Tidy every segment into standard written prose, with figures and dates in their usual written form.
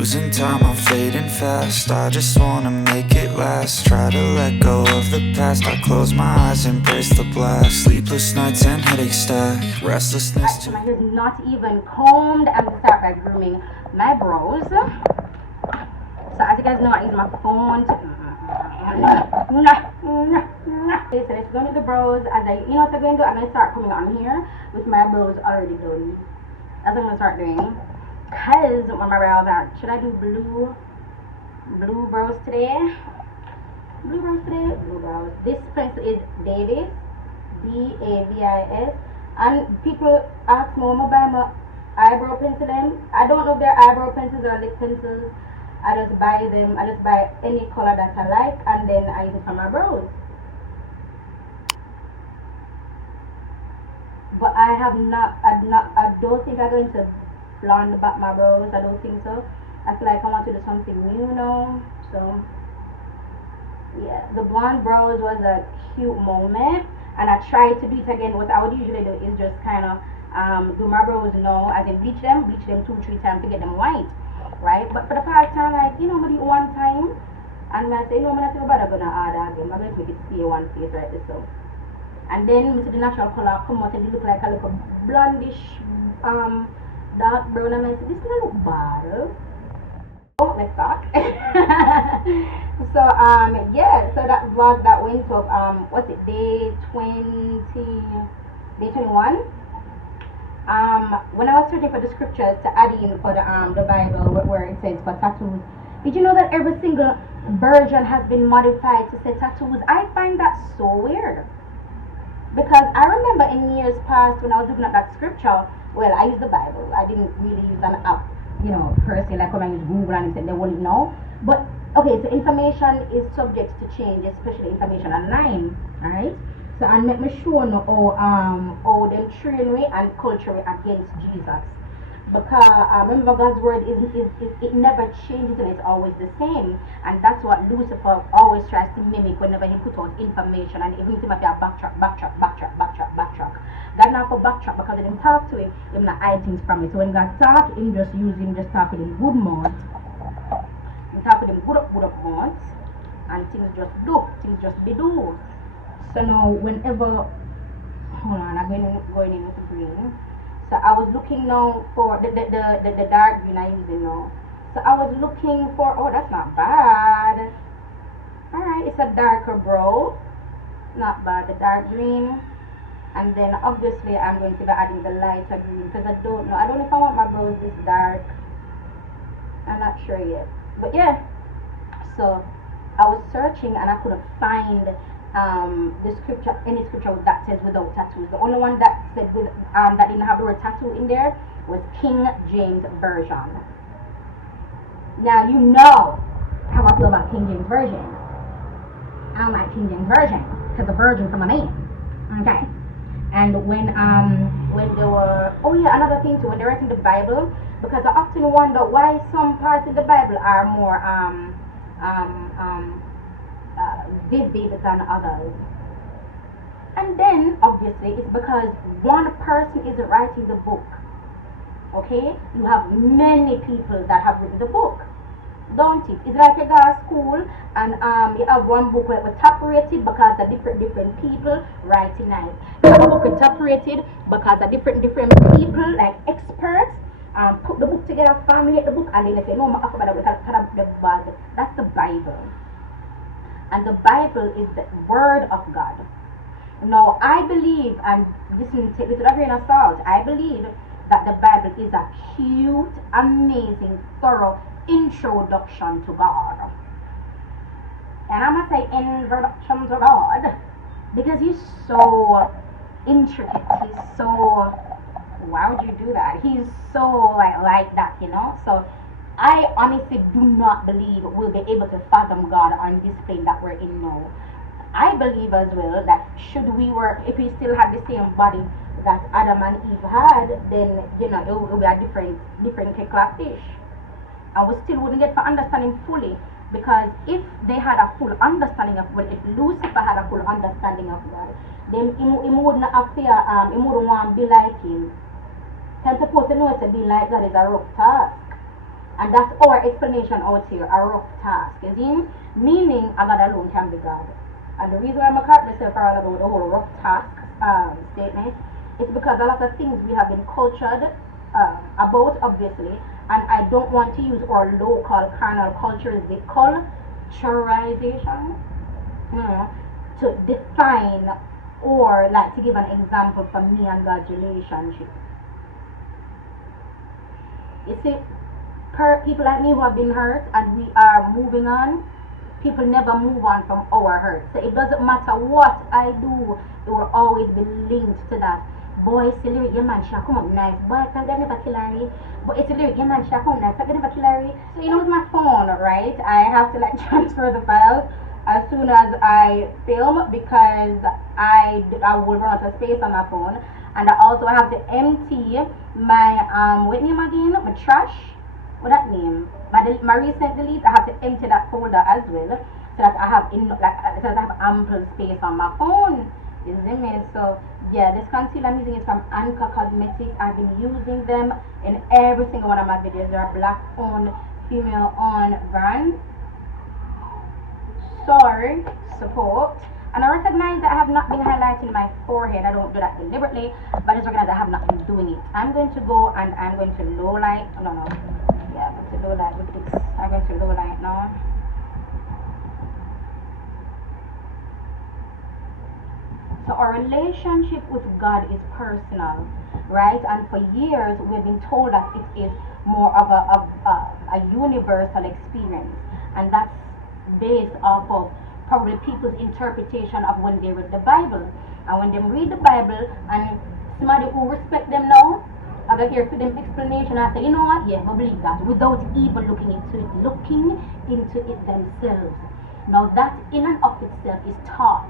Losing time, I'm fading fast. I just wanna make it last. Try to let go of the past. I close my eyes, embrace the blast. Sleepless nights and headache stack. Restlessness so my hair is not even combed. I'm gonna start by grooming my brows. So as you guys know, I use my phone to okay, so let's go into the brows. As I, you know what I'm going to do? I'm gonna start coming on here with my brows already done. That's what I'm gonna start doing. Cause when my brows are, should I do blue brows today? Blue brows. This pencil is Davis, Davis, and people ask me when I buy my eyebrow pencil them. I don't know if they're eyebrow pencils or lip pencils. I just buy them. I just buy any color that I like, and then I use it for my brows. But I don't think I'm going to blonde back my brows. I don't think so. I feel like I want to do something new now. So yeah, the blonde brows was a cute moment, and I tried to do it again. What I would usually do is just kind of do my brows now, as in bleach them 2-3 times to get them white, right? But for the past time, like, you know, I do it one time, and I say, no, I'm not gonna add again. I'm going to make it stay one face right this so. And then we see the natural color come out and it look like a little blondish dark brown, and I say, this doesn't look bad. Oh, let's talk. So yeah, so that vlog that went up what's it, day 21. When I was searching for the scriptures to add in for the Bible where it says for tattoos, did you know that every single version has been modified to say tattoos? I find that so weird. Because I remember in years past when I was looking at that scripture, well, I used the Bible. I didn't really use an app, you know, per se, like when I use Google and they wouldn't know. But okay, so information is subject to change, especially information online, alright? So and make me sure no how them train way and culture way against Jesus. Because remember God's word is it never changes and it's always the same, and that's what Lucifer always tries to mimic whenever he puts out information. And even if he have backtrack. God not for backtrack because he didn't talk to him not hide things from it. So when God talk, him just use him just talking in good mouth. He talk with him good up mouth, and things just be do. So now whenever hold on, I'm going in with the green. So I was looking now for the dark green I'm using now. So I was looking for, oh, that's not bad. Alright, it's a darker brow. Not bad, the dark green. And then obviously I'm going to be adding the lighter green because I don't know if I want my brows this dark. I'm not sure yet. But yeah, so I was searching and I couldn't find the scripture, any scripture that says without tattoos. The only one that said with that didn't have the word tattoo in there was King James Version. Now you know how I feel about King James Version. I don't like King James Version because a virgin from a man. Okay. And when they were, oh yeah, another thing too, when they're writing the Bible, because I often wonder why some parts in the Bible are more vivid than others. And then obviously it's because one person is writing the book. Okay, you have many people that have written the book, don't it? It's like you go to school and you have one book where it's top rated because the different people writing it. You have a book with top rated because the different people like experts put the book together, formulate the book, and then they say no, I'm not about the that's the Bible. And the Bible is the word of God. Now I believe, and listen, take this with a grain of salt, I believe that the Bible is a cute, amazing, thorough introduction to God. And I'm gonna say introduction to God because he's so intricate, he's so, why would you do that? He's so like that, you know? So I honestly do not believe we'll be able to fathom God on this plane that we're in now. I believe as well that if we still had the same body that Adam and Eve had, then you know it will be a different kettle of fish, and we still wouldn't get to understanding fully. Because if they had a full understanding of God, if Lucifer had a full understanding of God, then he wouldn't appear, he wouldn't want to be like him. Can suppose you know to be like God is a rough task. And that's our explanation out here, a rough task. You see? Meaning, a God alone can be God. And the reason why I'm correct myself for all about the whole rough task statement is because a lot of things we have been cultured about, obviously, and I don't want to use our local carnal cultures, the culturization, to define or like to give an example for me and God's relationship. You see, people like me who have been hurt and we are moving on, people never move on from our hurt. So it doesn't matter what I do, it will always be linked to that. Boy, it's a lyric, your man shall come up nice. Boy, can they never kill her? But it's a lyric, your man shall come up nice. Can they never kill her? So you know with my phone, right? I have to like transfer the files as soon as I film because I will run out of space on my phone. And I also have to empty my what name again? My trash. What that name? My recent delete. I have to empty that folder as well, so that I have so that I have ample space on my phone. You see me? So yeah, this concealer I'm using is from Anchor Cosmetics. I've been using them in every single one of my videos. They're black owned, female owned brand. So support. And I recognize that I have not been highlighting my forehead. I don't do that deliberately, but I just recognize that I have not been doing it. I'm going to go and I'm going to low light. No. Yeah, I'm going to low light with this. I'm going to low light now. So our relationship with God is personal, right? And for years we've been told that it is more of a universal experience, and that's based off of probably people's interpretation of when they read the Bible. And when they read the Bible and somebody who respect them now, I go here for them explanation, I say, you know what, yeah, I believe that, without even looking into it themselves. Now that in and of itself is taught.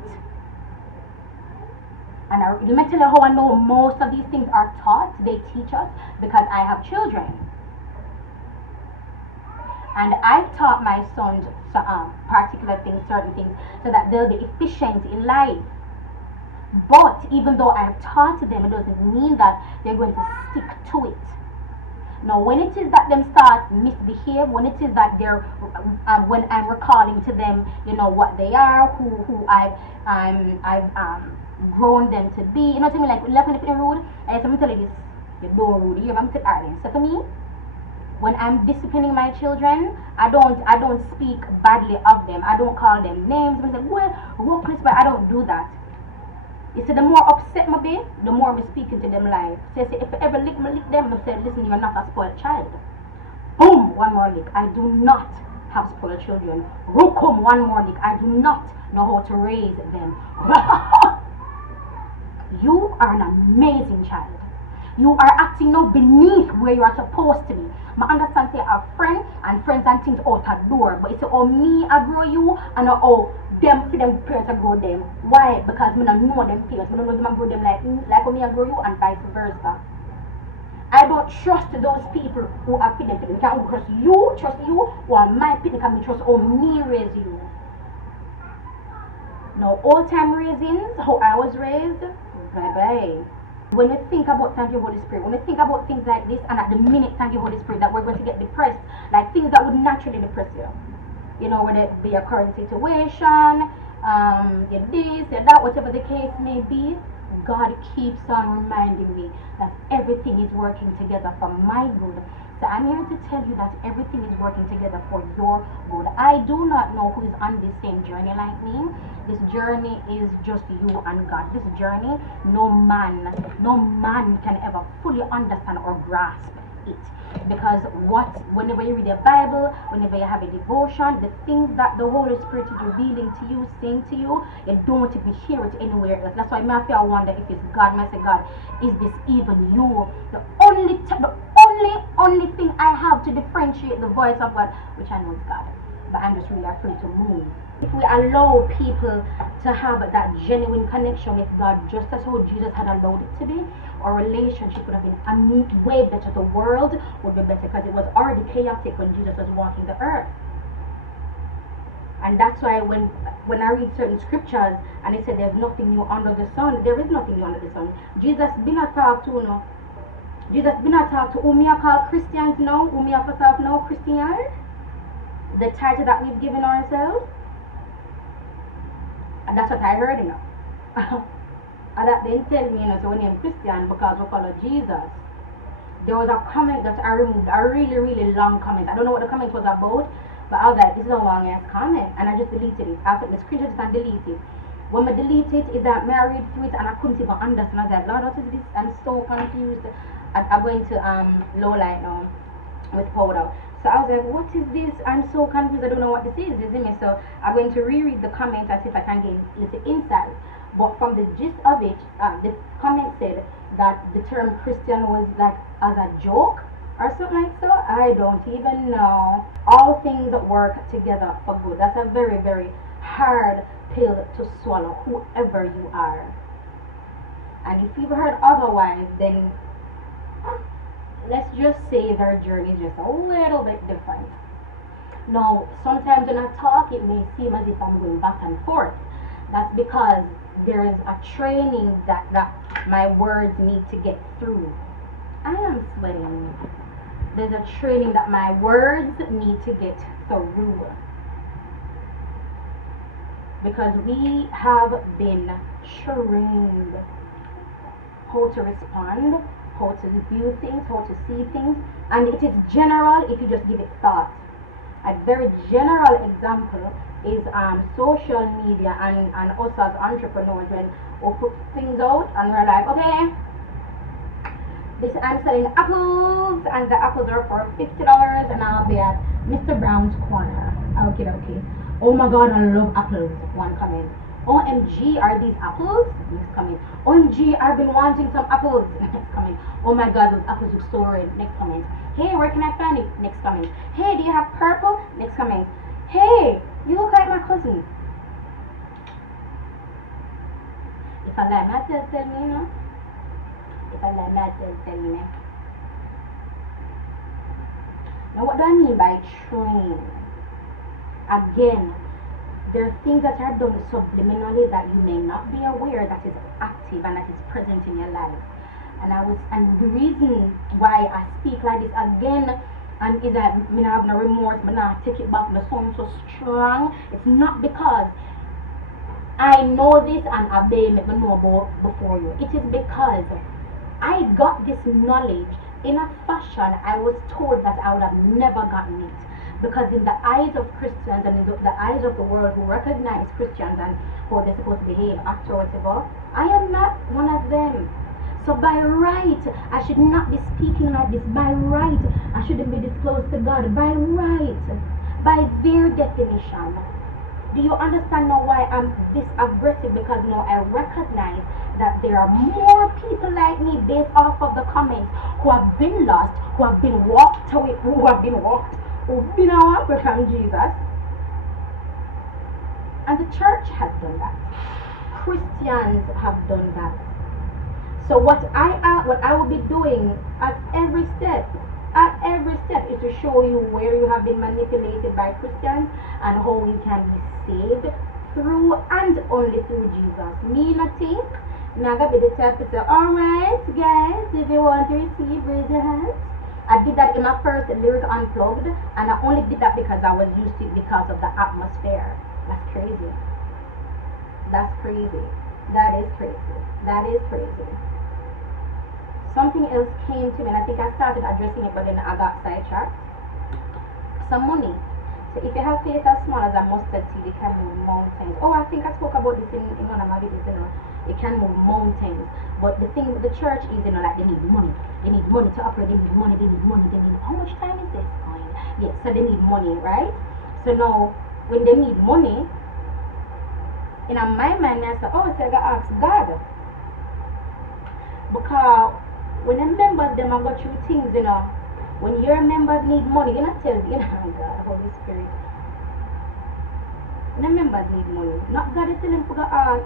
And let me tell you how I know most of these things are taught. They teach us because I have children. And I've taught my sons particular things, certain things, so that they'll be efficient in life. But even though I've taught them, it doesn't mean that they're going to stick to it. Now, when it is that them start misbehave, when it is that they're, when I'm recalling to them, you know what they are, who I've grown them to be, you know what I mean? Like, when they're rude, I'm telling you this, you're not rude. I'm telling you, so for me, when I'm disciplining my children, I don't speak badly of them. I don't call them names. I say, well, Rochester, but I don't do that. You see, the more upset me be, the more I'm speaking to them live. So if I ever lick them, I say, listen, you're not a spoiled child. Boom, one more lick. I do not have spoiled children. Grwm, one more lick. I do not know how to raise them. You are an amazing child. You are acting now beneath where you are supposed to be. I understand say a friend and friends and things out the door, but it's all me I grow you and all them for them parents I grow them. Why? Because I don't know them parents. I don't know them I grow them like how me I grow you and vice versa. I don't trust those people who are feeding people. I can't trust you, or my people can trust or me raise you. Now all time raisings, how I was raised, bye. When we think about thank you Holy Spirit, when we think about things like this, and at the minute thank you Holy Spirit that we're going to get depressed, like things that would naturally depress you, you know, whether it be a current situation, your this, your that, whatever the case may be, God keeps on reminding me that everything is working together for my good. So I'm here to tell you that everything is working together for your good. I do not know who is on this same journey like me. This journey is just you and God. This journey, no man can ever fully understand or grasp it. Because whenever you read the Bible, whenever you have a devotion, the things that the Holy Spirit is revealing to you, saying to you, you don't even hear it anywhere else. That's why I wonder if it's God. I say, God, is this even you? The only thing I have to differentiate the voice of God, which I know is God, but I'm just really afraid to move. If we allow people to have that genuine connection with God, just as how Jesus had allowed it to be, our relationship would have been way better. The world would be better because it was already chaotic when Jesus was walking the earth. And that's why when I read certain scriptures and it said there's nothing new under the sun, there is nothing new under the sun. Jesus did not talk to Jesus did not talk to whom we are called Christians now, whom we are for self now, Christian, the title that we've given ourselves. And that's what I heard, you know. And that didn't tell me, you know, so when I'm Christian because we follow Jesus. There was a comment that I removed, a really, really long comment. I don't know what the comment was about, but I was like, this is a long ass comment, and I just deleted it. I took the screenshot and deleted it. When I delete it, is that I read through it and I couldn't even understand. I was like, Lord, what is this? I'm so confused. I'm going to low light now with powder. So I was like, what is this? I'm so confused. I don't know what this is, isn't it? So I'm going to reread the comment as if I can get a little insight. But from the gist of it, the comment said that the term Christian was like as a joke or something like so. I don't even know. All things work together for good. That's a very, very hard pill to swallow, whoever you are. And if you've heard otherwise, then let's just say their journey is just a little bit different. Now, sometimes when I talk, it may seem as if I'm going back and forth. That's because there is a training that my words need to get through. I am sweating. There's a training that my words need to get through. Because we have been trained how to respond, how to view things, how to see things, and it is general if you just give it thought. A very general example is social media and us as entrepreneurs when we put things out and we're like, okay, this I'm selling apples and the apples are for $50 and I'll be at Mr. Brown's corner. Okay. Oh my god, I love apples. One comment. OMG, are these apples? Next comment. OMG, I've been wanting some apples. Next comment. Oh my god, those apples look so red. Next comment. Hey, where can I find it? Next comment. Hey, do you have purple? Next comment. Hey, you look like my cousin. If I lie, my tell me, you know. If I lie, my tell me. Now, what do I mean by train? Again, there are things that are done subliminally that you may not be aware that is active and that is present in your life. And the reason why I speak like this again and is that I have no remorse, I not take it back, my sound so strong. It's not because I know this and obey me know about before you. It is because I got this knowledge in a fashion I was told that I would have never gotten it. Because in the eyes of Christians and in the eyes of the world who recognize Christians and how they're supposed to behave, act or whatever, I am not one of them. So by right, I should not be speaking like this. By right, I shouldn't be this close to God. By right, by their definition. Do you understand now why I'm this aggressive? Because now I recognize that there are more people like me based off of the comments who have been lost, who have been walked away, who've been away from Jesus. And the church has done that. Christians have done that. So what I will be doing at every step is to show you where you have been manipulated by Christians and how you can be saved through and only through Jesus. Me not think, I'm gonna be the type to say, alright guys, if you want to receive, raise your hands. I did that in my first Lyric Unplugged, and I only did that because I was used to it because of the atmosphere. That's crazy. That's crazy. That is crazy. That is crazy. Something else came to me, and I think I started addressing it, but then I got sidetracked. Some money. So if you have faith as small as a mustard seed, it can move mountains. Oh, I think I spoke about this in one of my videos, you know. It can move mountains. But the thing with the church is, you know, like they need money. They need money to operate. They need money. How much time is this going? Yeah, so they need money, right? So now, when they need money, in my mind, I said, oh, so I got to ask God. Because when the members, them are go through things, you know, when your members need money, you're not telling, you know, God, Holy Spirit. When the members need money, not God is telling them to ask.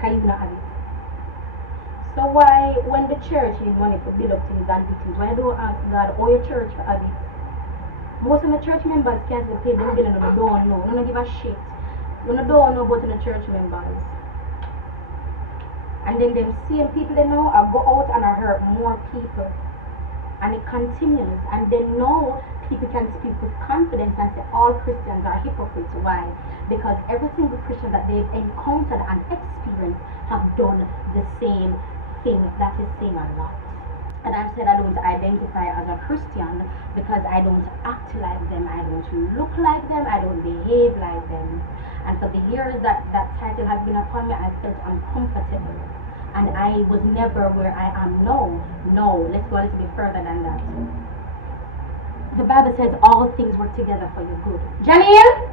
Can you not have it? So why, when the church needs money to build up things and do things, why don't ask God or your church to have it? Most of the church members can't pay them bill and they don't know. They don't give a shit. They don't know about the church members. And then them same people they know I go out and I hurt more people. And it continues. And then now people can speak with confidence and say all Christians are hypocrites. Why? Because every single Christian that they've encountered and experienced have done the same thing. That is saying a lot. And I've said I don't identify as a Christian because I don't act like them, I don't look like them, I don't behave like them. And for the years that title has been upon me, I felt uncomfortable. And I was never where I am now. No, let's go a little bit further than that. The Bible says all things work together for your good. Janine!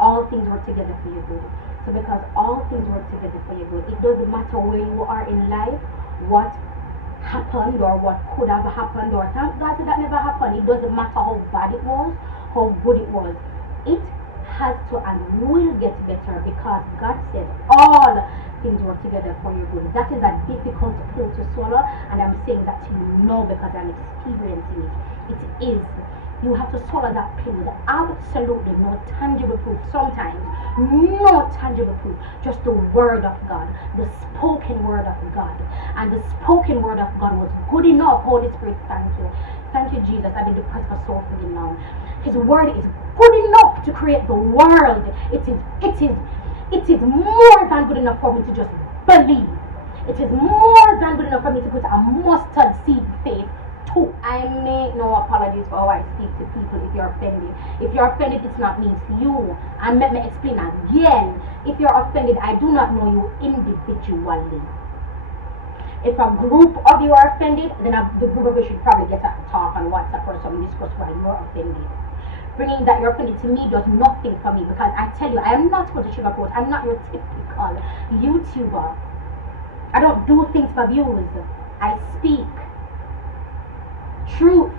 All things work together for your good. So because all things work together for your good, it doesn't matter where you are in life, what happened or what could have happened, or thank God that never happened. It doesn't matter how bad it was, how good it was. It has to and will get better because God said all things work together for your good. That is a difficult pill to swallow, and I'm saying that to you now because I'm experiencing it. It is. You have to swallow that pill with absolutely no tangible proof. Sometimes, no tangible proof. Just the word of God, the spoken word of God. And the spoken word of God was good enough. Holy Spirit, thank you. Thank you, Jesus. I've been depressed for so long. His word is good enough to create the world. It is more than good enough for me to just believe. It is more than good enough for me to put a mustard seed faith. I make no apologies for how I speak to people if you're offended. If you're offended, it's not me, it's you. And let me explain again. If you're offended, I do not know you individually. If a group of you are offended, then the group of you should probably get a talk on WhatsApp or something, discuss why you're offended. Bringing that you're offended to me does nothing for me because I tell you, I am not going to sugarcoat. I'm not your typical YouTuber. I don't do things for views. I speak truth,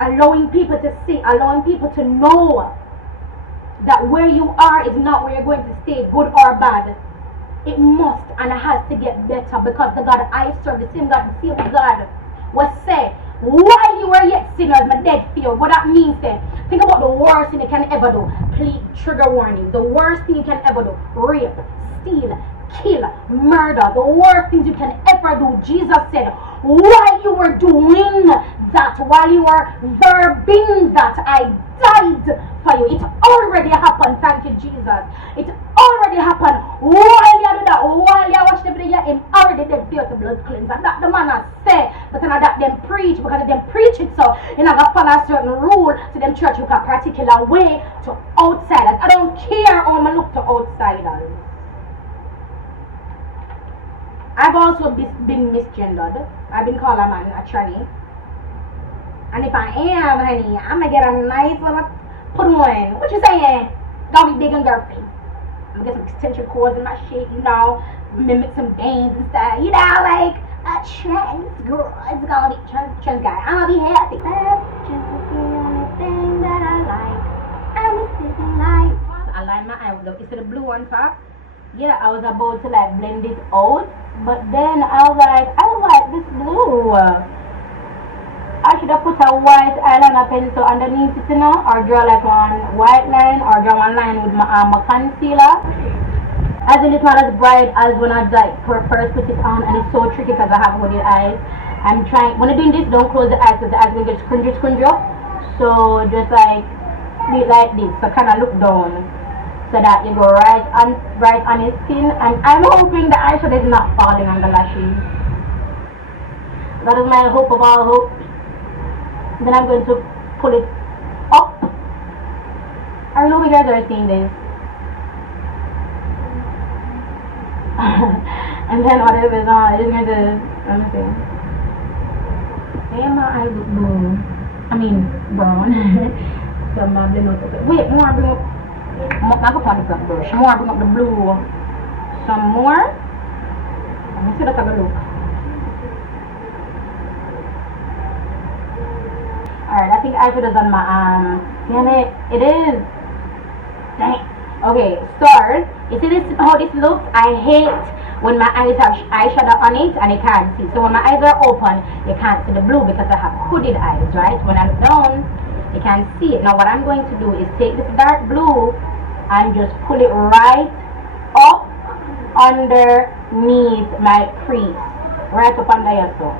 allowing people to see, allowing people to know that where you are is not where you're going to stay, good or bad. It must and it has to get better because the God I serve, the same God, the same God was said, while you were yet sinners, my dead fear. What that means then, think about the worst thing you can ever do. Please, trigger warning, the worst thing you can ever do: rape, steal, kill, murder. The worst things you can ever do. Jesus said, while you were doing that, while you were verbing that, I died for you. It already happened. Thank you, Jesus. It already happened. While you do that, while you watch the video, him already dead for the blood cleanse. And that the man has said, but then that them preach, because them preach it so you're not gonna follow a certain rule to them church look a particular way to outsiders. I don't care how I look to outsiders. I've also been misgendered. I've been called a man a tranny. And if I am, honey, I'm gonna get a nice little put on. What you saying? Gonna be big and girthy. I'm gonna get some extension cords in my shit, you know, mimic some veins and stuff, you know, like a trans girl. It's gonna be trans guy. I'm gonna be happy. Just the only thing that I like. I'm a sitting light. I line my eye with the, is it the blue on top? Yeah, I was about to like blend it out, but then I was like this blue. I should have put a white eyeliner pencil underneath it, you know, or draw like one white line, or draw one line with my concealer. As in, it's not as bright as when I like first put it on, and it's so tricky because I have hooded eyes. I'm trying, when I'm doing this, don't close the eyes because the eyes will get scrungy up. So just like do it like this, so kind of look down, so that you go right on his skin. And I'm hoping the eyeshadow is not falling on the lashes. That is my hope of all hope. Then I'm going to pull it up. I don't know if you guys are seeing this. And then whatever is on, it's going to, let me see. Hey, my eyes look blue. I mean brown. So my blue nose. Wait, more bring up. I go find the brush. More bring up the blue. Some more. Let me see that have a look. Alright, I think eyeshadow's on my damn it, it is. Dang. Okay, stars. You see this how this looks? I hate when my eyes have eyeshadow on it and you can't see. So when my eyes are open, you can't see the blue because I have hooded eyes, right? When I look down, you can't see it. Now what I'm going to do is take this dark blue and just pull it right underneath my crease, right up under your toe.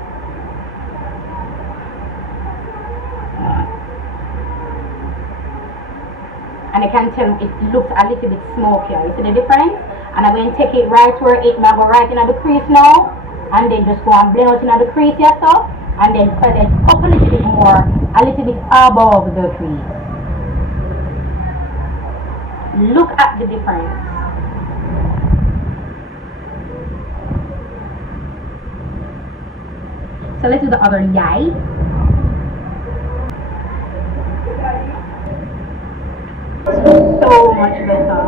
And I can tell it looks a little bit smokier. You see the difference? And I'm going to take it right where it may go right in the crease now. And then just go and blend out in the crease yourself. And then put it up a little bit more, a little bit above the crease. Look at the difference. So let's do the other eye. So much better.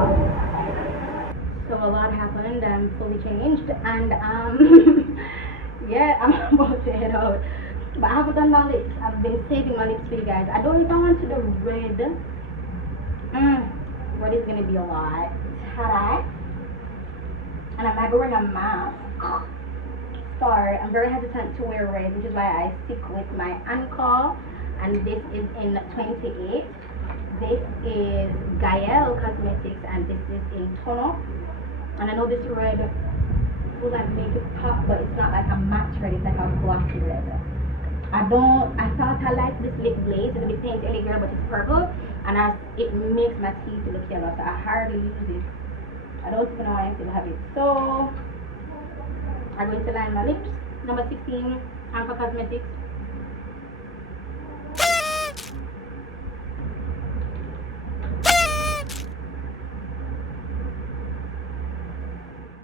So a lot happened. I'm fully changed, and yeah, I'm about to head out. But I haven't done my lips. I've been saving my lips for you guys. I don't even want to do red. Red is gonna be a lot. Ta-da! And I might be wearing a mask. Sorry, I'm very hesitant to wear red, which is why I stick with my Anchor. And this is in 28. This is Gael Cosmetics, and this is in Tono. And I know this red will like make it pop, but it's not like a matte red, it's like a glossy red. I thought I liked this lip glaze. It's a bit paint elegant, but it's purple, and it makes my teeth look yellow, so I hardly use it. I don't even know why I still have it. So I'm going to line my lips. Number 16, Anchor Cosmetics.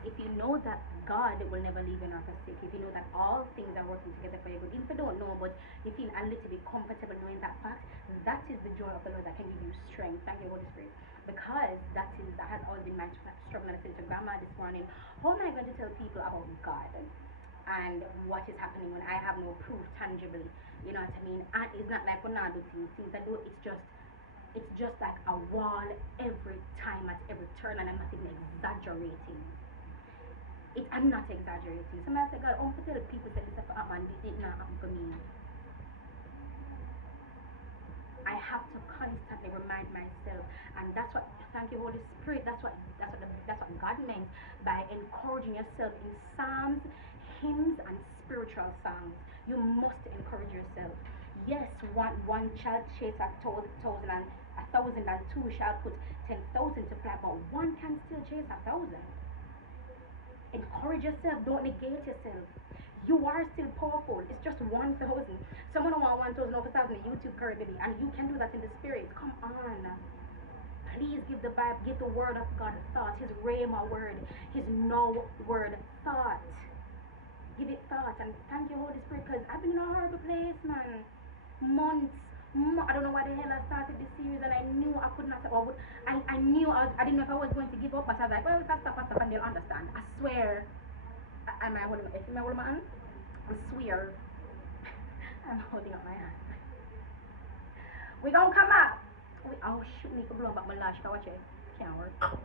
If you know that God will never leave you nor forsake you, if you know that all things are working together for your good, even if you don't know, but you feel a little bit comfortable knowing that fact, that is the joy of the Lord that can give you strength. Thank you, Holy Spirit. Because that has always been my struggle. And I said to Grandma this morning, how am I going to tell people about God and what is happening when I have no proof tangibly? You know what I mean? And it's not like when I do things I do, it's just like a wall every time at every turn, and I'm not even exaggerating. I'm not exaggerating. Somebody said, God, I'm tell people that this happened, this did not happen for me. I have to constantly remind myself, and that's what. Thank you, Holy Spirit. That's what God meant by encouraging yourself in psalms, hymns, and spiritual songs. You must encourage yourself. Yes, one shall chase 1,000 and 1,000, and two shall put 10,000 to flight, but one can still chase 1,000. Encourage yourself. Don't negate yourself. You are still powerful. It's just 1,000. Someone want 1,000 over 1,000 in YouTube currently, and you can do that in the spirit. Come on. Please give the Bible, give the word of God thought, his rhema word, his no word thought. Give it thought, and thank you, Holy Spirit, because I've been in a horrible place, man. Months. I don't know why the hell I started this series, and I knew I could not. I knew I didn't know if I was going to give up, but I was like, well, if I stop, and they'll understand. I swear. Am I holding my hand? I swear. I'm holding up my hand. We gonna come out. Oh shoot, need to blow back my lash. Watch it. Can't work.